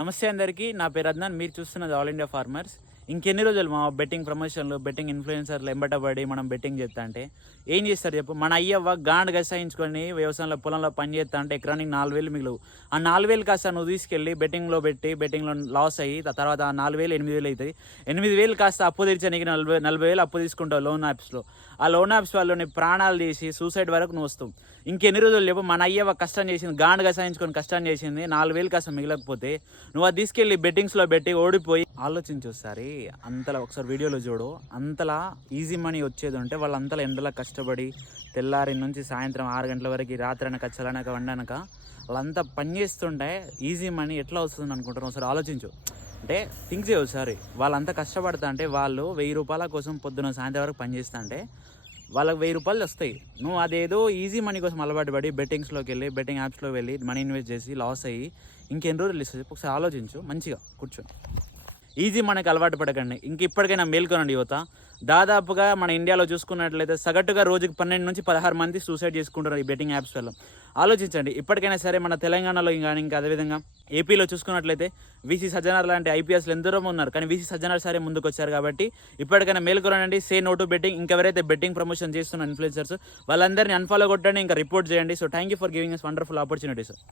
నమస్తే అందరికీ, నా పేరు అద్నాన్. మీరు చూస్తున్నది ఆల్ ఇండియా ఫార్మర్స్. ఇంకెన్ని రోజులు మా బెట్టింగ్ ప్రమోషన్లు, బెట్టింగ్ ఇన్ఫ్లుయెన్సర్లు ఎంబటపడి మనం బెట్టింగ్ చేస్తా అంటే ఏం చేస్తారు చెప్పు? మన అయ్యవ్వ గాండ్ గసాయించుకొని వ్యవసాయంలో పొలంలో పని చేస్తా అంటే ఎకరానికి 4,000 మిగులు. ఆ 4,000 కాస్త నువ్వు తీసుకెళ్ళి బెట్టింగ్లో పెట్టి బెట్టింగ్లో లాస్ అయ్యి తర్వాత ఆ 4,000 8,000 అవుతుంది. 8,000 కాస్త అప్పు తెచ్చడానికి 40,000 అప్పు తీసుకుంటావు లోన్ యాప్స్లో. ఆ లోన్ యాప్స్ వాళ్ళు నీ ప్రాణాలు తీసి సూసైడ్ వరకు నువ్వు వస్తావు. ఇంకెన్ని రోజులు చెప్పు? మన అయ్యవ కష్టం చేసింది, గాండ్ గసాయించుకొని కష్టం చేసింది, 4,000 కాస్త మిగలకపోతే నువ్వు అది తీసుకెళ్ళి బెట్టింగ్స్లో పెట్టి ఓడిపోయి ఆలోచించు ఒకసారి. అంతలా ఒకసారి వీడియోలో చూడు. అంతలా ఈజీ మనీ వచ్చేది ఉంటే వాళ్ళు అంతలా ఎండలా కష్టపడి తెల్లారి నుంచి సాయంత్రం 6 గంటల వరకు రాత్రి అనక చల్లనక వండనక వాళ్ళంతా పని చేస్తుంటే ఈజీ మనీ ఎట్లా వస్తుంది అనుకుంటారు? ఒకసారి ఆలోచించు. అంటే థింక్ చేయ ఒకసారి. వాళ్ళంతా కష్టపడతా అంటే వాళ్ళు 1,000 రూపాయల కోసం పొద్దున సాయంత్రం వరకు పని చేస్తా అంటే వాళ్ళకి 1,000 రూపాయలు వస్తాయి. నువ్వు అదేదో ఈజీ మనీ కోసం అలవాటు పడి బెట్టింగ్స్లోకి వెళ్ళి బెట్టింగ్ యాప్స్లో వెళ్ళి మనీ ఇన్వెస్ట్ చేసి లాస్ అయ్యి ఇంకెన్ని రోజులు ఇస్తుంది? ఒకసారి ఆలోచించు. మంచిగా కూర్చొని ఈజీ మనకి అలవాటు పడకండి. ఇంక ఇప్పటికైనా మేల్కొనండి యువత. దాదాపుగా మన ఇండియాలో చూసుకున్నట్లయితే సగటుగా రోజుకి 12 నుంచి 16 మంది సూసైడ్ చేసుకుంటున్నారు ఈ బెట్టింగ్ యాప్స్ వల్ల. ఆలోచించండి. ఇప్పటికైనా సరే మన తెలంగాణలో కానీ ఇంకా అదేవిధంగా ఏపీలో చూసుకున్నట్లయితే వీసీ సజ్జనార్ లాంటి ఐపీఎస్లు ఎందరో ఉన్నారు, కానీ వీసీ సజ్జనార్ సరే ముందుకు వచ్చారు. కాబట్టి ఇప్పటికైనా మేల్కొనండి. Say no to betting. ఇంకెవరైతే బెట్టింగ్ ప్రమోషన్ చేస్తున్న ఇన్ఫ్లుయెన్సర్స్ వాళ్ళందరినీ అన్ఫాలో కొట్టండి, ఇంకా రిపోర్ట్ చేయండి. So thank you for giving us wonderful opportunity sir.